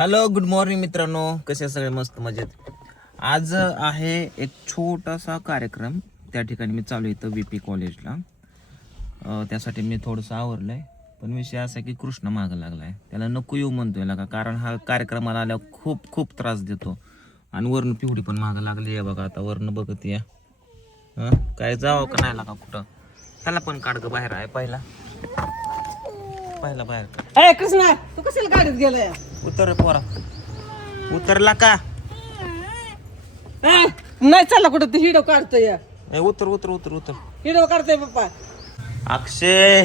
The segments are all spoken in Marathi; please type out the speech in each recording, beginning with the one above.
हॅलो गुड मॉर्निंग मित्रांनो, कसे सगळे? मस्त मजेत. आज आहे एक छोटासा कार्यक्रम. त्या ठिकाणी मी चालू इथं VP कॉलेजला. त्यासाठी मी थोडंसं आवरलंय. पण विषय असा की कृष्ण मागं लागलाय. त्याला नको येऊ म्हणतोय का, कारण हा कार्यक्रमाला आल्यावर खूप खूप त्रास देतो. आणि वर्ण पिवडी पण मागं लागली आहे बघा. आता वर्ण बघत या काय जावं का नाही लागा कुठं. त्याला पण काढ बाहेर आहे पहिला बाहेर काढ. अरे कृष्णा, तू कशाला गाडीत गेलाय? उतर रे पोरा, उतरला का? नाही चालला कुठं, ते हिडो काढतोय. उतर उतर उतर उतर. हिडो काढतोय पप्पा. अक्षय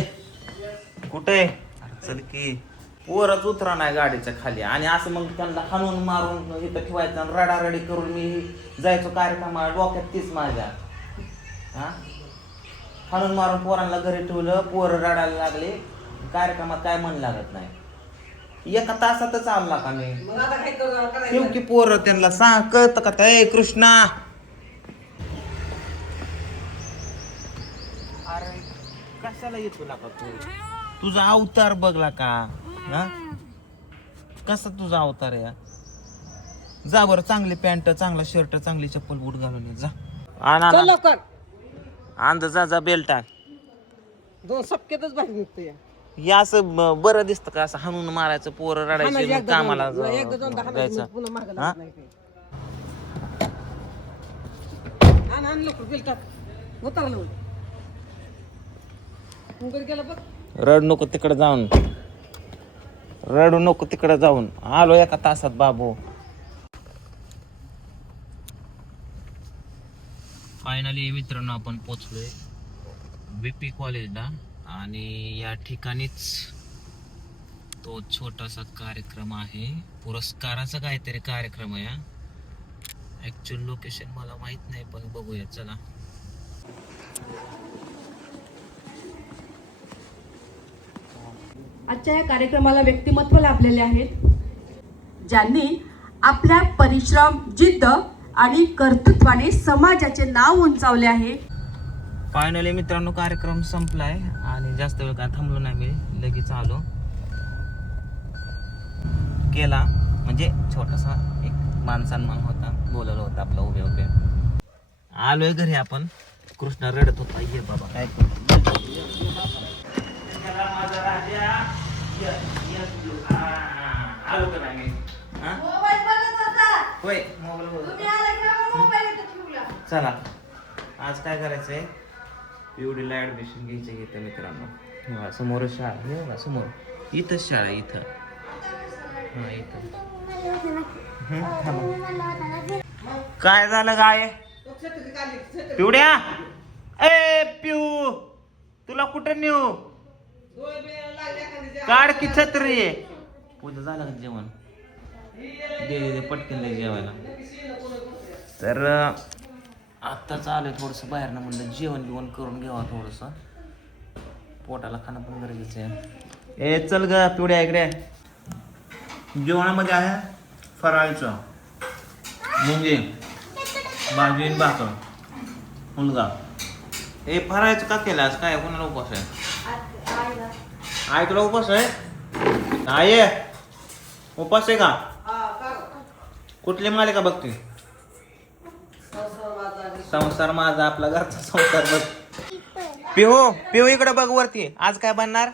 कुठे? चल की. पोरच उतरा नाही गाडीच्या खाली. आणि असं मग त्यांना हाणून मारून इथं ठेवायचं आणि रडारडी करून मी जायचो कार्यक्रमाला. डोक्यात तीच माझ्या हाणून मारून पोरांना घरी ठेवलं. पोरं रडायला लागले. कार्यक्रमात काय मन लागत नाही. एका तासातच आणला का मी. मग आता काय करायचं? ठेव की पोरं, त्यांना सांग कळतं का? ए कृष्णा, अरे कशाला येतो का तू? तुझा अवतार बघला का? कसा तुझा अवतार या? जा बरं, चांगली पॅन्ट, चांगला शर्ट, चांगली चप्पल बूट घालून ये. जा चल लवकर. आंध जा बेल्ट टाक. दोन सपकेतच बाहेर निघतोय. हे असं बरं दिसतं का? असं हाणून मारायचं, पोरं रडायचे, मग कामाला जायचं. पुन्हा मागं हा? लागत नाही ते. आण लवकर बिल टाक. उतरलं उघड गेला बघ. रडू नको तिकडे जाऊन, रडू नको तिकडे जाऊन. आलो एका तासात बाबू. फायनली मित्रांनो आपण पोचलोय VP कॉलेजला. आणि या ठिकाणीच तो छोटासा कार्यक्रम आहे. पुरस्काराचा काहीतरी कार्यक्रम आहे. ऍक्च्युअल लोकेशन मला माहित नाही, पण बघूया चला. आजच्या या कार्यक्रमाला व्यक्तिमत्व लाभलेले आहेत, ज्यांनी आपल्या परिश्रम, जिद्द आणि कर्तृत्वाने समाजाचे नाव उंचावले आहे. फायनली मित्रांनो कार्यक्रम संपलाय आणि जास्त वेळ काय थांबलो नाही. मी लगेच आलो. केला म्हणजे छोटासा एक मान सन्मान होता, बोलवलं होतं आपलं उभे उभे. आलोय घरी आपण. कृष्णा रडत होता. ये बाबा काय आलो का नाही? होय, चला आज काय करायचंय? पिवडीला ऍडमिशन घ्यायचं घेतं मित्रांनो. समोर शाळा, हे बघा समोर. इथंच शाळा, इथं. हा इथं. काय झालं गाय? पिवड्या, ए पिऊ, तुला कुठं नेऊ? काढ की छत्री. पूजा झालं का जेवण? दे पटकन लय जेवायला. तर आत्ताच आलोय थोडंसं बाहेरनं, म्हणलं जेवण करून घ्यावा. थोडंसं पोटाला खाणं पण गरजेचं आहे. ए चल ग पिवड्या इकडे. जेवणामध्ये आहे फराळीचं मुंगी भाजी भाकर मुलगा. ए फराळीचं का केलं आज? काय कोणाला उपवास आहे? आई तुला उपवास आहे? आई उपवास आहे का? कुठली मालिका बघते? संसार माझा, आपला घरचा संसार बघ. पिहू इकडे बघ वरती. आज काय बनणार?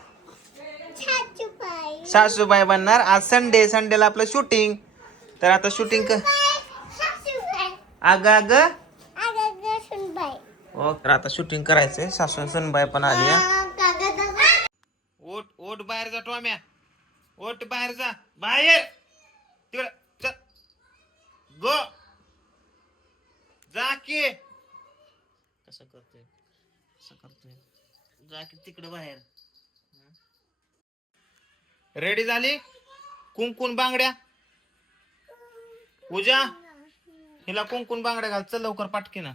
सासूबाई बनणार. आज संडेला आपलं शूटिंग. तर आता शूटिंग कर. अग हो, तर आता शूटिंग करायचंय. सासू सनबाई पण आली. ओट बाहेर जा टोम्या. ओट बाहेर जा, बाहेर तिकडे चल. गो जा की. कसं करतोय जा की तिकडे बाहेर. रेडी झाली? कुंकून बांगड्या. पूजा, हिला कुंकून बांगड्या घाल. चल लवकर पाटकी ना.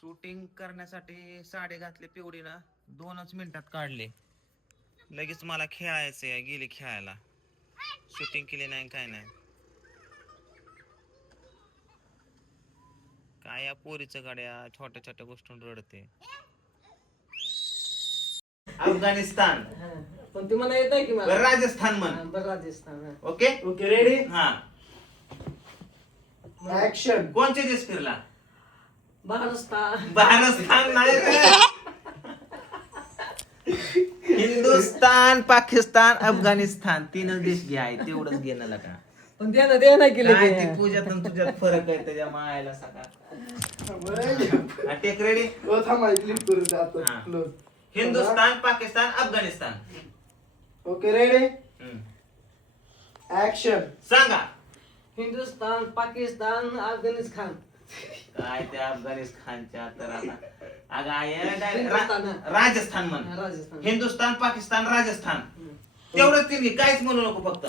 शूटिंग करण्यासाठी साडी घातली पिवडीनं. 2च मिनिटात काढले. लगेच मला खेळायचंय. गेली खेळायला. शूटिंग केली नाही काय नाही. काय या पोरीचं गाड्या छोट्या छोट्या गोष्टींवर रडते. अफगाणिस्तान. हा. पण ती मला येत आहे की मला बरं, राजस्थान म्हण. हा, बरं राजस्थान हा. ओके. ओके रेडी हा. ऍक्शन. कोणचे देश फिरला? महाराष्ट्र भारतस्थान नाही रे. हिंदुस्तान, पाकिस्तान, अफगाणिस्तान तीनच देश घे आहे, तेवढंच घेणं का. पण त्यानं नाही केलं काय ते. ती पूजात आणि तुझ्यात फरक आहे त्याच्या मायाला सकाळ. Take ready. थांबा क्लिक करू दे आता हा. Close. Hindustan, Pakistan, Afghanistan. Okay ready हम्म. ऍक्शन. सांगा. हिंदुस्तान पाकिस्तान अफगाणिस्तान काय त्या अफगाणिस्तानच्या तर आता अगं आहे हिंदुस्तान. राजस्थान म्हण. राजस्थान हिंदुस्तान, पाकिस्तान, राजस्थान तेवढंच तिन्ही, काहीच म्हणू नको फक्त.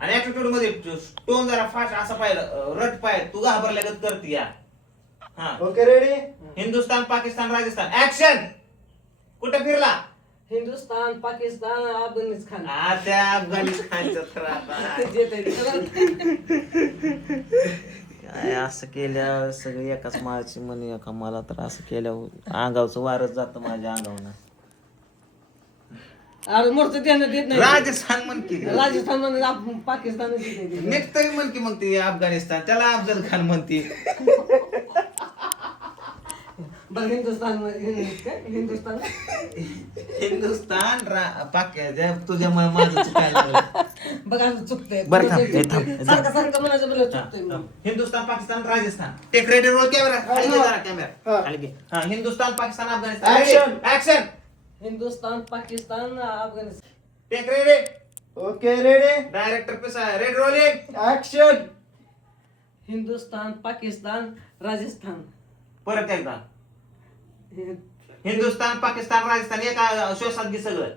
आणि ऍटिट्यूड मध्ये टोन जरा फास्ट असा पाहिलं, रट पाय तू घाबरल्यागत करते या. हा. Okay ready Hindustan, Pakistan, Rajasthan. Action. कुठे फिरला? हिंदुस्तान पाकिस्तान अफगाणिस्तान हा, त्या अफगाणिस्तानच्या तर आता येत आहे. काय असं केल्यावर सगळी एकाच माळची म्हणे एका मला तर असं केल्यावर अंगावचं वारच जातं माझ्या अंगावनं. अरे मोरचं त्यानं देत नाही. राजस्थान म्हण की. राजस्थान मध्ये पाकिस्तान नीट तरी म्हण की मग ती अफगाणिस्तान, त्याला अफजल खान म्हणते. बरं हिंदुस्तान हिंदुस्तान हिंदुस्तान तुझ्यामुळे माझं चुकायला. बघा असं चुकतंय. बरं, थांब, हे थांब, हे थांब. सारखं सारखं म्हणायचं बोलत चुकतंय मग. Hindustan, Pakistan, Rajasthan. Take ready roll camera खाली घे जरा कॅमेरा हा. खाली घे. हा, Hindustan, Pakistan, Afghanistan. Action. Action. Hindustan Pakistan Afghanistan take ready. Okay ready director पिसा red rolling. Action. Hindustan Pakistan Rajasthan परत एकदा. हिंदुस्तान, पाकिस्तान, राजस्थान एका श्वासात घे सगळं.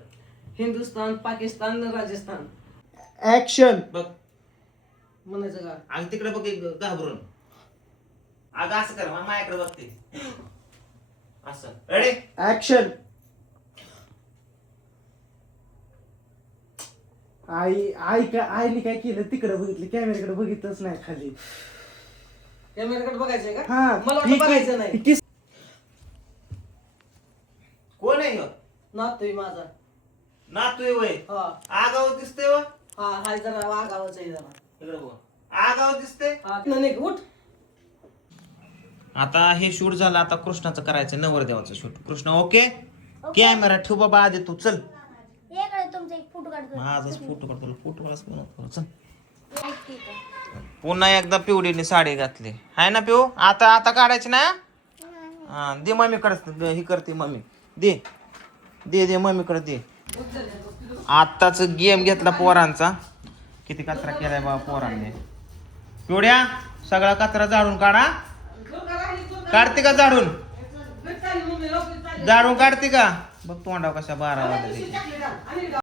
हिंदुस्तान पाकिस्तान राजस्थान ऍक्शन. बघ म्हणायचं का अगं तिकडे बघ एक घाबरून. अगं असं कर, माझ्याकडे बघते असं. रेडी. ऍक्शन. आईने काय केलं, तिकडे बघितलं, कॅमेराकडे बघितलंच नाही खाली. कॅमेराकडे बघायचंय का हा मला वाटलं बघायचं नाही. कोण आहे ह्यो? नातोय माझा नातू वय. हा आगाव दिसते व. हा हाय जरा वागावाच आहे जरा इकडे बघ. आगाव दिसते. हा नाही उठ. आता हे शूट झालं, आता कृष्णाचं करायचं, नवरदेवाचं शूट. कृष्ण ओके. कॅमेरा ठेव बाबा आधी, तू चल. तुमचा एक फोटो काढतो. माझाच फोटो काढतो, फोटो काढ चल. पुन्हा एकदा पिवडीने साडी घातली हाय ना पिऊ. आता काढायची ना. हा दे मम्मी कडे, ही करते मम्मी. दे दे दे मम्मी कडे दे. आत्ताच गेम घेतला पोरांचा. किती कचरा केलाय बाबा पोरांनी. पिवड्या सगळा कचरा झाडून काढा. काढते का झाडून? झाडून काढते का? बघ तोंडाव कशा 12 वाजले.